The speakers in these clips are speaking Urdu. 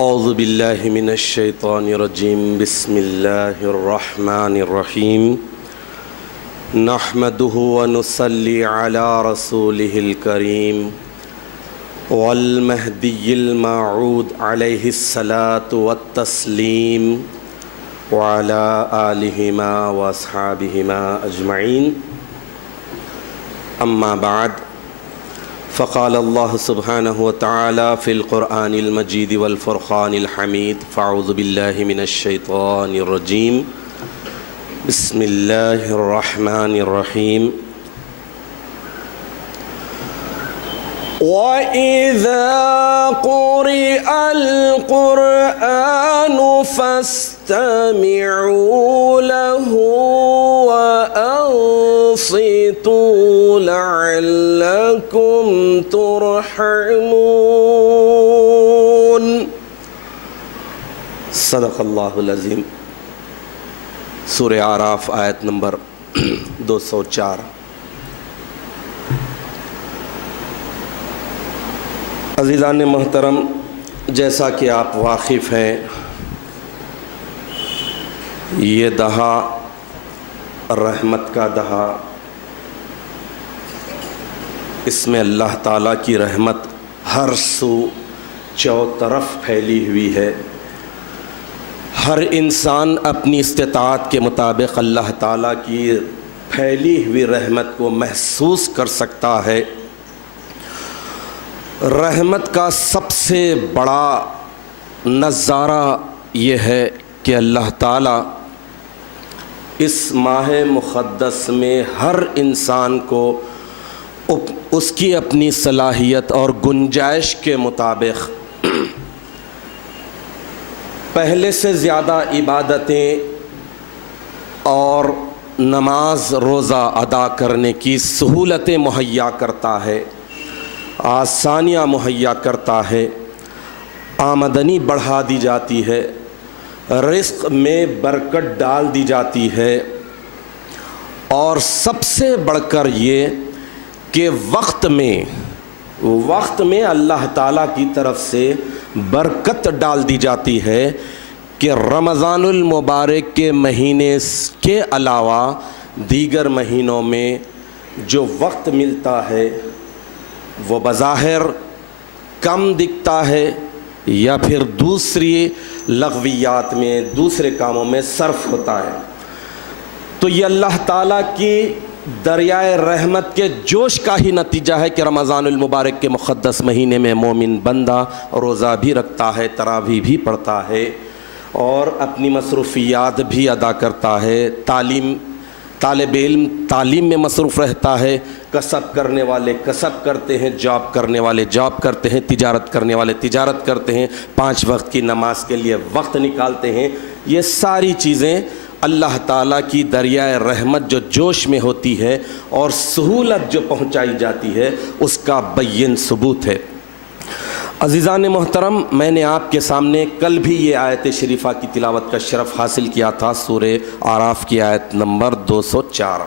اعوذ باللہ من الشیطان الرجیم بسم اللہ الرحمن الرحیم نحمده ونصلی علی رسولہ الکریم والمہدی الموعود علیہ الصلاة والتسلیم وعلی آلہما واصحابہما اجمعین اما بعد فقال اللہ سبحانہ وتعالی فی القرآن المجید والفرقان الحمید فاعوذ باللہ من الشیطان الرجیم بسم اللہ الرحمن الرحیم وَإِذَا قُرِئَ الْقُرْآنُ فَاسْتَمِعُوا لَهُ وَأَنصِتُوا لَعَلَّكُمْ تُرْحَمُونَ صدق اللہ العظیم۔ سورہ اعراف آیت نمبر 204۔ عزیزان محترم، جیسا کہ آپ واقف ہیں، یہ دہا رحمت کا دہا، اس میں اللہ تعالیٰ کی رحمت ہر سو چوطرف پھیلی ہوئی ہے۔ ہر انسان اپنی استطاعت کے مطابق اللہ تعالیٰ کی پھیلی ہوئی رحمت کو محسوس کر سکتا ہے۔ رحمت کا سب سے بڑا نظارہ یہ ہے کہ اللہ تعالیٰ اس ماہ مقدس میں ہر انسان کو اس کی اپنی صلاحیت اور گنجائش کے مطابق پہلے سے زیادہ عبادتیں اور نماز روزہ ادا کرنے کی سہولتیں مہیا کرتا ہے، آسانیاں مہیا کرتا ہے، آمدنی بڑھا دی جاتی ہے، رزق میں برکت ڈال دی جاتی ہے، اور سب سے بڑھ کر یہ کہ وقت میں اللہ تعالیٰ کی طرف سے برکت ڈال دی جاتی ہے کہ رمضان المبارک کے مہینے کے علاوہ دیگر مہینوں میں جو وقت ملتا ہے وہ بظاہر کم دکھتا ہے یا پھر دوسری لغویات میں دوسرے کاموں میں صرف ہوتا ہے۔ تو یہ اللہ تعالیٰ کی دریائے رحمت کے جوش کا ہی نتیجہ ہے کہ رمضان المبارک کے مقدس مہینے میں مومن بندہ روزہ بھی رکھتا ہے، تراویح بھی پڑھتا ہے اور اپنی مصروفیات بھی ادا کرتا ہے، طالب علم تعلیم میں مصروف رہتا ہے، کسب کرنے والے کسب کرتے ہیں، جاب کرنے والے جاب کرتے ہیں، تجارت کرنے والے تجارت کرتے ہیں، 5 وقت کی نماز کے لیے وقت نکالتے ہیں۔ یہ ساری چیزیں اللہ تعالیٰ کی دریائے رحمت جو جوش میں ہوتی ہے اور سہولت جو پہنچائی جاتی ہے اس کا بین ثبوت ہے۔ عزیزان محترم، میں نے آپ کے سامنے کل بھی یہ آیت شریفہ کی تلاوت کا شرف حاصل کیا تھا، سورہ اعراف کی آیت نمبر 204۔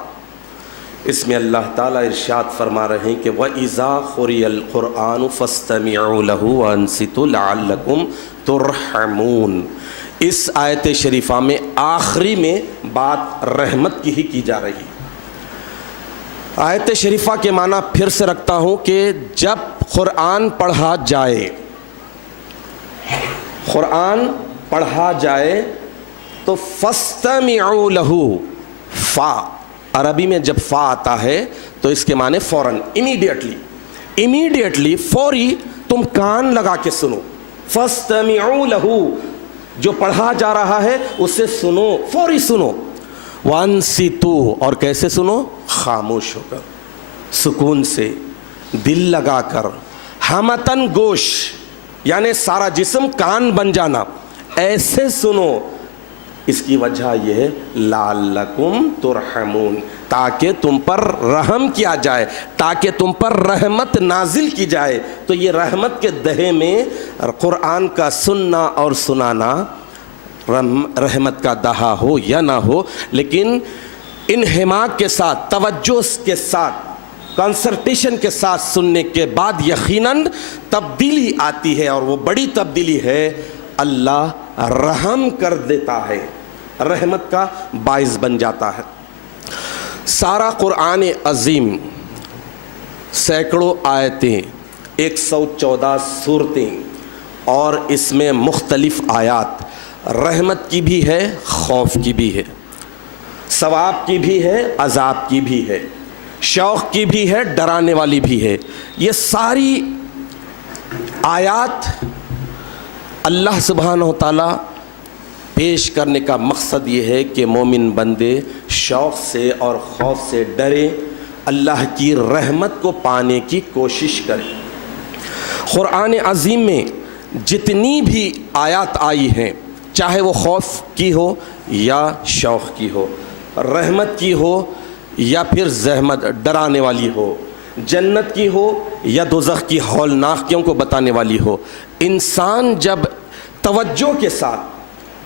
اس میں اللہ تعالیٰ ارشاد فرما رہے ہیں کہ وَإِذَا قُرِئَ الْقُرْآنُ فَاسْتَمِعُوا لَهُ وَأَنصِتُوا لَعَلَّكُمْ تُرْحَمُونَ۔ اس آیت شریفہ میں آخری میں بات رحمت کی جا رہی ہے۔ آیت شریفہ کے معنی پھر سے رکھتا ہوں کہ جب قرآن پڑھا جائے تو فَاسْتَمِعُوا لَهُ، فا عربی میں جب فا آتا ہے تو اس کے معنی فوراً، امیڈیٹلی فوری تم کان لگا کے سنو۔ فَاسْتَمِعُوا لَهُ، جو پڑھا جا رہا ہے اسے سنو، فوری سنو۔ وَانصِتُوا، اور کیسے سنو؟ خاموش ہو کر، سکون سے، دل لگا کر، ہمتن گوش یعنی سارا جسم کان بن جانا، ایسے سنو۔ اس کی وجہ یہ ہے لعلکم ترحمون، تاکہ تم پر رحم کیا جائے، تاکہ تم پر رحمت نازل کی جائے۔ تو یہ رحمت کے دہے میں قرآن کا سننا اور سنانا رحمت کا دہا ہو یا نہ ہو، لیکن انہماک کے ساتھ، توجہ کے ساتھ، کنسنٹریشن کے ساتھ سننے کے بعد یقیناً تبدیلی آتی ہے، اور وہ بڑی تبدیلی ہے اللہ رحم کر دیتا ہے، رحمت کا باعث بن جاتا ہے۔ سارا قرآن عظیم، سینکڑوں آیتیں، 114 صورتیں، اور اس میں مختلف آیات رحمت کی بھی ہے، خوف کی بھی ہے، ثواب کی بھی ہے، عذاب کی بھی ہے، شوق کی بھی ہے، ڈرانے والی بھی ہے۔ یہ ساری آیات اللہ سبحانہ و تعالیٰ پیش کرنے کا مقصد یہ ہے کہ مومن بندے شوق سے اور خوف سے ڈرے، اللہ کی رحمت کو پانے کی کوشش کریں۔ قرآن عظیم میں جتنی بھی آیات آئی ہیں، چاہے وہ خوف کی ہو یا شوق کی ہو، رحمت کی ہو یا پھر زحمت ڈرانے والی ہو، جنت کی ہو یا دوزخ کی ہولناکیوں کو بتانے والی ہو، انسان جب توجہ کے ساتھ،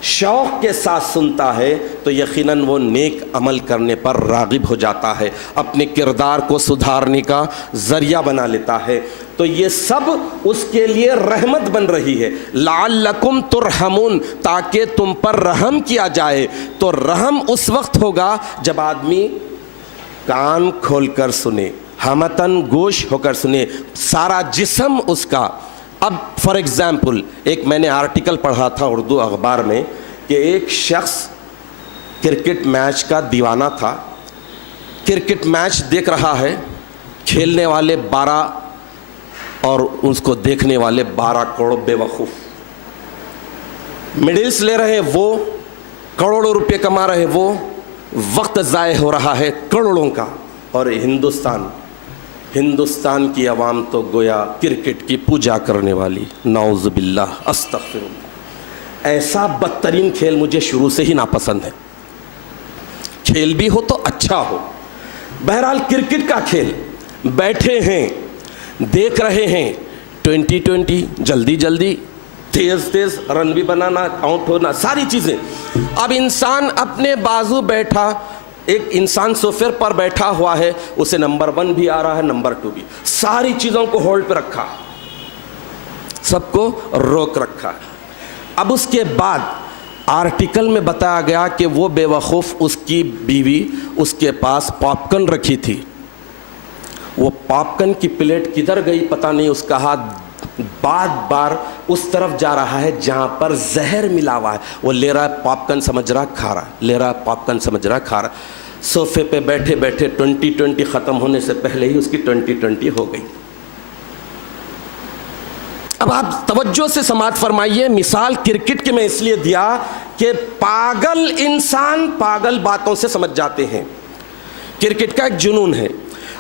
شوق کے ساتھ سنتا ہے تو یقیناً وہ نیک عمل کرنے پر راغب ہو جاتا ہے، اپنے کردار کو سدھارنے کا ذریعہ بنا لیتا ہے۔ تو یہ سب اس کے لیے رحمت بن رہی ہے، لعلکم ترحمون، تاکہ تم پر رحم کیا جائے۔ تو رحم اس وقت ہوگا جب آدمی کان کھول کر سنے، ہمتن گوش ہو کر سنے، سارا جسم اس کا۔ اب فار ایگزامپل ایک میں نے آرٹیکل پڑھا تھا اردو اخبار میں کہ ایک شخص کرکٹ میچ کا دیوانہ تھا، کرکٹ میچ دیکھ رہا ہے، کھیلنے والے 12 اور اس کو دیکھنے والے 12 کروڑ بے وقوف، میڈلز لے رہے وہ، کروڑوں روپے کما رہے وہ، وقت ضائع ہو رہا ہے کروڑوں کا، اور ہندوستان کی عوام تو گویا کرکٹ کی پوجا کرنے والی، نعوذ باللہ، استغفر اللہ۔ ایسا بدترین کھیل مجھے شروع سے ہی ناپسند ہے، کھیل بھی ہو تو اچھا ہو۔ بہرحال کرکٹ کا کھیل، بیٹھے ہیں دیکھ رہے ہیں، 20 جلدی جلدی، تیز رن بھی بنانا، آؤٹ ہونا، ساری چیزیں۔ اب انسان اپنے بازو بیٹھا، ایک انسان صوفے پر بیٹھا ہوا ہے، اسے نمبر 1 بھی آ رہا ہے، نمبر 2 بھی، ساری چیزوں کو ہولڈ پہ رکھا، سب کو روک رکھا۔ اب اس کے بعد آرٹیکل میں بتایا گیا کہ وہ بے وقوف، اس کی بیوی اس کے پاس پاپ کارن رکھی تھی، وہ پاپ کارن کی پلیٹ کدھر گئی پتہ نہیں، اس کا ہاتھ بار اس طرف جا رہا ہے جہاں پر زہر ملا ہوا ہے، وہ لے رہا ہے پاپ کارن، سمجھ رہا کھا رہا ہے، لے رہا ہے پاپ کارن، سمجھ رہا کھا رہا ہے۔ صوفے پہ بیٹھے بیٹھے 20 ختم ہونے سے پہلے ہی اس کی 20 ہو گئی۔ اب آپ توجہ سے سماعت فرمائیے، مثال کرکٹ کی میں اس لیے دیا کہ پاگل انسان پاگل باتوں سے سمجھ جاتے ہیں، کرکٹ کا ایک جنون ہے۔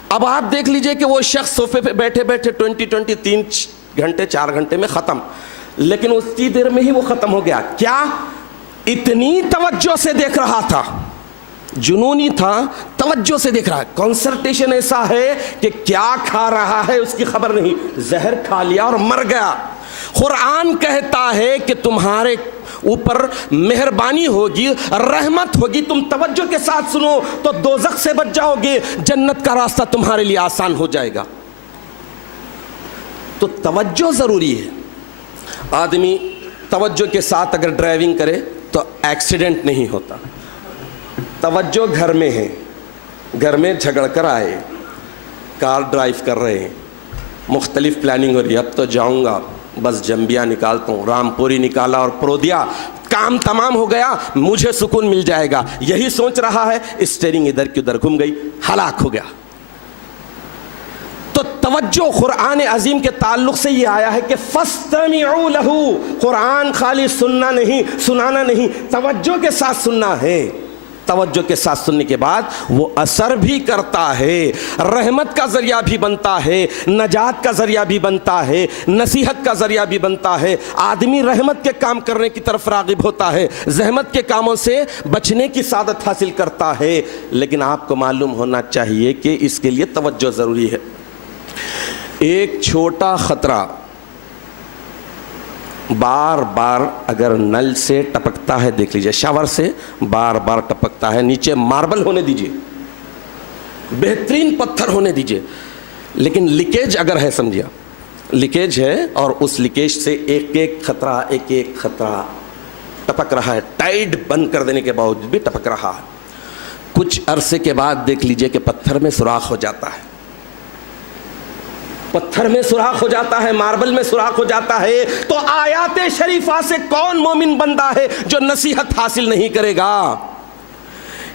اب آپ دیکھ لیجئے کہ وہ شخص صوفے پہ بیٹھے بیٹھے 3 گھنٹے 4 گھنٹے میں ختم، لیکن اسی دیر میں ہی وہ ختم ہو گیا۔ کیا؟ اتنی توجہ سے دیکھ رہا تھا، جنونی تھا، توجہ سے دیکھ رہا ہے، کنسنٹریشن ایسا ہے کہ کیا کھا رہا ہے اس کی خبر نہیں، زہر کھا لیا اور مر گیا۔ قرآن کہتا ہے کہ تمہارے اوپر مہربانی ہوگی، رحمت ہوگی، تم توجہ کے ساتھ سنو تو دوزخ سے بچ جاؤ گے، جنت کا راستہ تمہارے لیے آسان ہو جائے گا۔ تو توجہ ضروری ہے۔ آدمی توجہ کے ساتھ اگر ڈرائیونگ کرے تو ایکسیڈنٹ نہیں ہوتا۔ توجہ گھر میں ہے، گھر میں جھگڑ کر آئے، کار ڈرائیو کر رہے ہیں، مختلف پلاننگ ہو رہی ہے، اب تو جاؤں گا، بس جمبیا نکالتا ہوں، رامپوری نکالا اور پرودیا، کام تمام ہو گیا، مجھے سکون مل جائے گا، یہی سوچ رہا ہے، اسٹیئرنگ ادھر کی ادھر گھوم گئی، ہلاک ہو گیا۔ تو توجہ قرآن عظیم کے تعلق سے یہ آیا ہے کہ فَاسْتَمِعُوا لَهُ، قرآن خالی سننا نہیں، سنانا نہیں، توجہ کے ساتھ سننا ہے۔ توجہ کے ساتھ سننے کے بعد وہ اثر بھی کرتا ہے، رحمت کا ذریعہ بھی بنتا ہے، نجات کا ذریعہ بھی بنتا ہے، نصیحت کا ذریعہ بھی بنتا ہے، آدمی رحمت کے کام کرنے کی طرف راغب ہوتا ہے، زحمت کے کاموں سے بچنے کی سعادت حاصل کرتا ہے۔ لیکن آپ کو معلوم ہونا چاہیے کہ اس کے لیے توجہ ضروری ہے۔ ایک چھوٹا خطرہ بار بار اگر نل سے ٹپکتا ہے، دیکھ لیجئے، شاور سے بار بار ٹپکتا ہے، نیچے ماربل ہونے دیجئے، بہترین پتھر ہونے دیجئے، لیکن لیکیج اگر ہے، سمجھیا لیکیج ہے اور اس لیکیج سے ایک ایک خطرہ ٹپک رہا ہے. ٹائٹ بند کر دینے کے باوجود بھی ٹپک رہا ہے. کچھ عرصے کے بعد دیکھ لیجئے کہ پتھر میں سوراخ ہو جاتا ہے, پتھر میں سوراخ ہو جاتا ہے, ماربل میں سوراخ ہو جاتا ہے. تو آیات شریفہ سے کون مومن بندہ ہے جو نصیحت حاصل نہیں کرے گا؟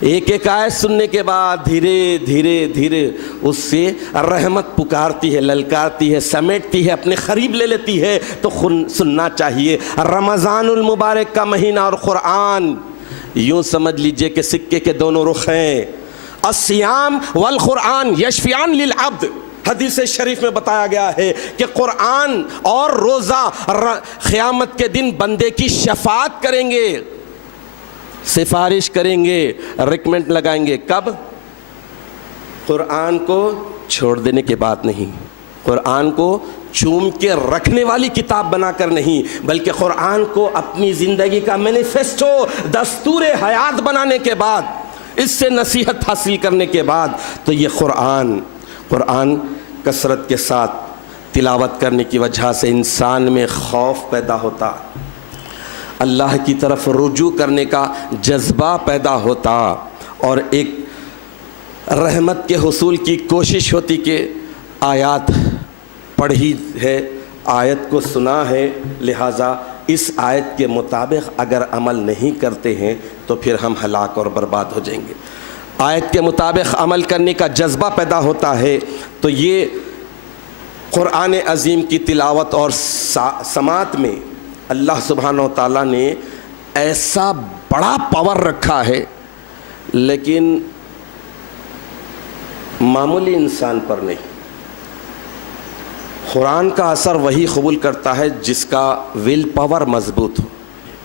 ایک ایک آیت سننے کے بعد دھیرے دھیرے اس سے رحمت پکارتی ہے, للکارتی ہے, سمیٹتی ہے, اپنے قریب لے لیتی ہے. تو سننا چاہیے. رمضان المبارک کا مہینہ اور قرآن یوں سمجھ لیجئے کہ سکے کے دونوں رخ ہیں. الصیام والقرآن یشفیان للعبد. حدیث شریف میں بتایا گیا ہے کہ قرآن اور روزہ قیامت کے دن بندے کی شفاعت کریں گے, سفارش کریں گے, ریکمنڈ لگائیں گے. کب؟ قرآن کو چھوڑ دینے کے بعد نہیں, قرآن کو چوم کے رکھنے والی کتاب بنا کر نہیں, بلکہ قرآن کو اپنی زندگی کا مینیفیسٹو, دستور حیات بنانے کے بعد, اس سے نصیحت حاصل کرنے کے بعد. تو یہ قرآن کثرت کے ساتھ تلاوت کرنے کی وجہ سے انسان میں خوف پیدا ہوتا, اللہ کی طرف رجوع کرنے کا جذبہ پیدا ہوتا, اور ایک رحمت کے حصول کی کوشش ہوتی کہ آیات پڑھی ہے, آیت کو سنا ہے, لہٰذا اس آیت کے مطابق اگر عمل نہیں کرتے ہیں تو پھر ہم ہلاک اور برباد ہو جائیں گے. آیت کے مطابق عمل کرنے کا جذبہ پیدا ہوتا ہے. تو یہ قرآن عظیم کی تلاوت اور سماعت میں اللہ سبحانہ و تعالیٰ نے ایسا بڑا پاور رکھا ہے, لیکن معمولی انسان پر نہیں. قرآن کا اثر وہی قبول کرتا ہے جس کا ول پاور مضبوط ہو,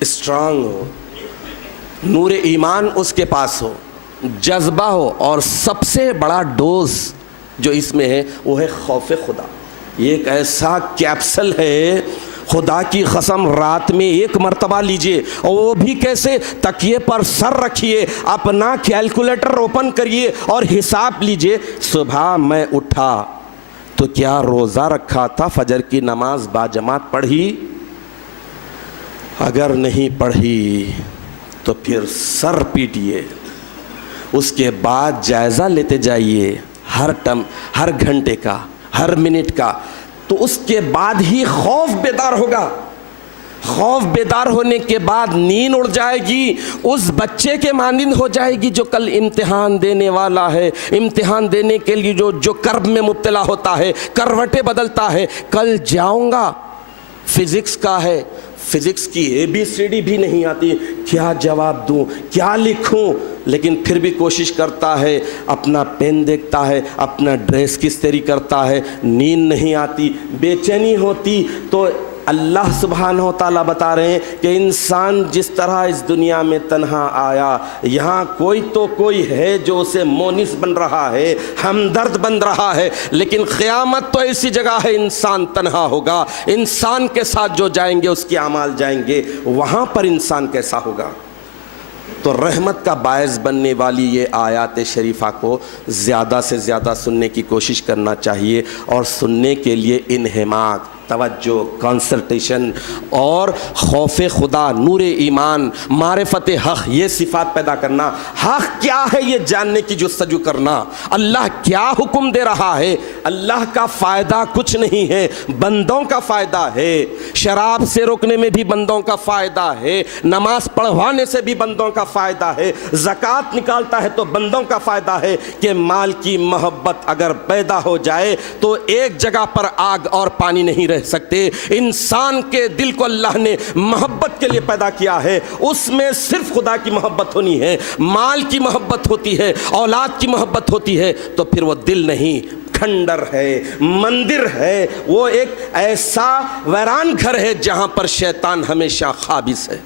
اسٹرانگ ہو, نور ایمان اس کے پاس ہو, جذبہ ہو. اور سب سے بڑا ڈوز جو اس میں ہے وہ ہے خوف خدا. یہ ایک ایسا کیپسول ہے, خدا کی قسم رات میں ایک مرتبہ لیجئے, اور وہ بھی کیسے؟ تکیے پر سر رکھیے, اپنا کیلکولیٹر اوپن کریے اور حساب لیجئے. صبح میں اٹھا تو کیا روزہ رکھا تھا, فجر کی نماز باجماعت پڑھی؟ اگر نہیں پڑھی تو پھر سر پیٹیے. اس کے بعد جائزہ لیتے جائیے ہر گھنٹے کا, ہر منٹ کا. تو اس کے بعد ہی خوف بیدار ہوگا. خوف بیدار ہونے کے بعد نیند اڑ جائے گی, اس بچے کے مانند ہو جائے گی جو کل امتحان دینے والا ہے. امتحان دینے کے لیے جو کرب میں مبتلا ہوتا ہے, کروٹیں بدلتا ہے. کل جاؤں گا, فزکس کا ہے, فزکس کی ABCD بھی نہیں آتی, کیا جواب دوں, کیا لکھوں؟ لیکن پھر بھی کوشش کرتا ہے, اپنا پین دیکھتا ہے, اپنا ڈریس کستری کرتا ہے, نیند نہیں آتی, بے چینی ہوتی. تو اللہ سبحانہ و تعالیٰ بتا رہے ہیں کہ انسان جس طرح اس دنیا میں تنہا آیا, یہاں کوئی تو کوئی ہے جو اسے مونس بن رہا ہے, ہمدرد بن رہا ہے. لیکن قیامت تو ایسی جگہ ہے انسان تنہا ہوگا. انسان کے ساتھ جو جائیں گے اس کے اعمال جائیں گے, وہاں پر انسان کیسا ہوگا؟ تو رحمت کا باعث بننے والی یہ آیات شریفہ کو زیادہ سے زیادہ سننے کی کوشش کرنا چاہیے, اور سننے کے لیے انہماک, توجہ, کنسنٹریشن اور خوف خدا, نور ایمان, معرفت حق, یہ صفات پیدا کرنا. حق کیا ہے یہ جاننے کی جستجو کرنا. اللہ کیا حکم دے رہا ہے؟ اللہ کا فائدہ کچھ نہیں ہے, بندوں کا فائدہ ہے. شراب سے روکنے میں بھی بندوں کا فائدہ ہے, نماز پڑھوانے سے بھی بندوں کا فائدہ ہے, زکوٰۃ نکالتا ہے تو بندوں کا فائدہ ہے. کہ مال کی محبت اگر پیدا ہو جائے تو ایک جگہ پر آگ اور پانی نہیں رہ سکتے. انسان کے دل کو اللہ نے محبت کے لیے پیدا کیا ہے, اس میں صرف خدا کی محبت ہونی ہے. مال کی محبت ہوتی ہے, اولاد کی محبت ہوتی ہے, تو پھر وہ دل نہیں, کھنڈر ہے, مندر ہے, وہ ایک ایسا ویران گھر ہے جہاں پر شیطان ہمیشہ قابض ہے.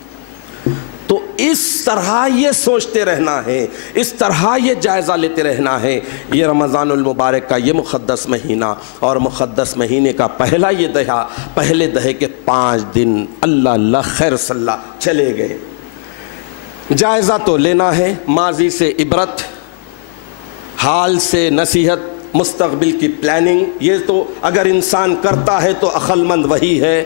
تو اس طرح یہ سوچتے رہنا ہے, اس طرح یہ جائزہ لیتے رہنا ہے. یہ رمضان المبارک کا یہ مقدس مہینہ, اور مقدس مہینے کا پہلے دہے کے 5 دن اللہ خیر صلی اللہ چلے گئے. جائزہ تو لینا ہے, ماضی سے عبرت, حال سے نصیحت, مستقبل کی پلاننگ، یہ تو اگر انسان کرتا ہے تو عقل مند وہی ہے،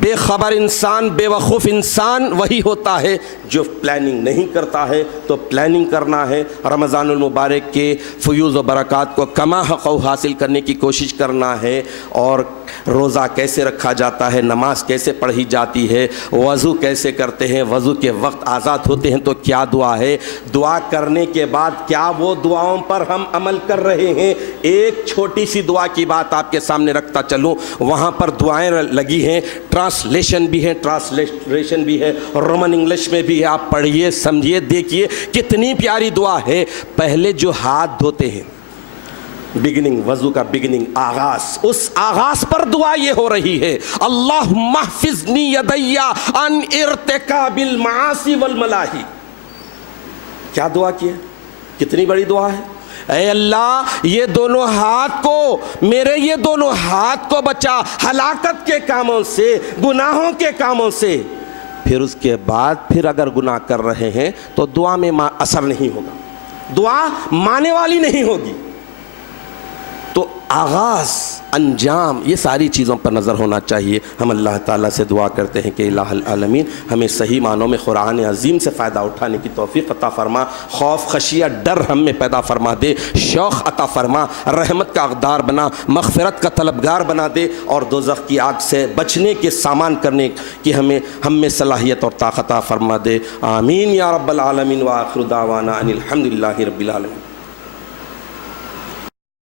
بے خبر انسان، بے وقوف انسان وہی ہوتا ہے جو پلاننگ نہیں کرتا ہے۔ تو پلاننگ کرنا ہے، رمضان المبارک کے فیوز و برکات کو کما حق حاصل کرنے کی کوشش کرنا ہے، اور روزہ کیسے رکھا جاتا ہے، نماز کیسے پڑھی جاتی ہے، وضو کیسے کرتے ہیں، وضو کے وقت آزاد ہوتے ہیں تو کیا دعا ہے، دعا کرنے کے بعد کیا وہ دعاؤں پر ہم عمل کر رہے ہیں۔ ایک چھوٹی سی دعا کی بات آپ کے سامنے رکھتا چلوں، وہاں پر دعائیں لگی ہیں، ٹرانسلیشن بھی ہے، ٹرانسلیشن بھی ہے، رومن انگلش میں بھی ہے، آپ پڑھیے سمجھیے دیکھیے کتنی پیاری دعا ہے۔ پہلے جو ہاتھ دھوتے ہیں، بگننگ، وضو کا بگننگ، آغاز، اس آغاز پر دعا یہ ہو رہی ہے، اللہم احفظنی یدی عن ارتکاب المعاصی والملاہی۔ کیا دعا کی ہے؟ کتنی بڑی دعا ہے۔ اے اللہ یہ دونوں ہاتھ کو، میرے یہ دونوں ہاتھ کو بچا ہلاکت کے کاموں سے، گناہوں کے کاموں سے۔ پھر اس کے بعد پھر اگر گناہ کر رہے ہیں تو دعا میں اثر نہیں ہوگا، دعا مانے والی نہیں ہوگی۔ تو آغاز، انجام، یہ ساری چیزوں پر نظر ہونا چاہیے۔ ہم اللہ تعالیٰ سے دعا کرتے ہیں کہ الہ العالمین ہمیں صحیح معنوں میں قرآن عظیم سے فائدہ اٹھانے کی توفیق عطا فرما، خوف خشیہ ڈر ہم میں پیدا فرما دے، شوق عطا فرما، رحمت کا حقدار بنا، مغفرت کا طلبگار بنا دے، اور دوزخ کی آگ سے بچنے کے سامان کرنے کی ہم میں صلاحیت اور طاقت عطا فرما دے۔ آمین یا رب العالمین، وآخر دعوانا ان الحمد للہ رب العالمین۔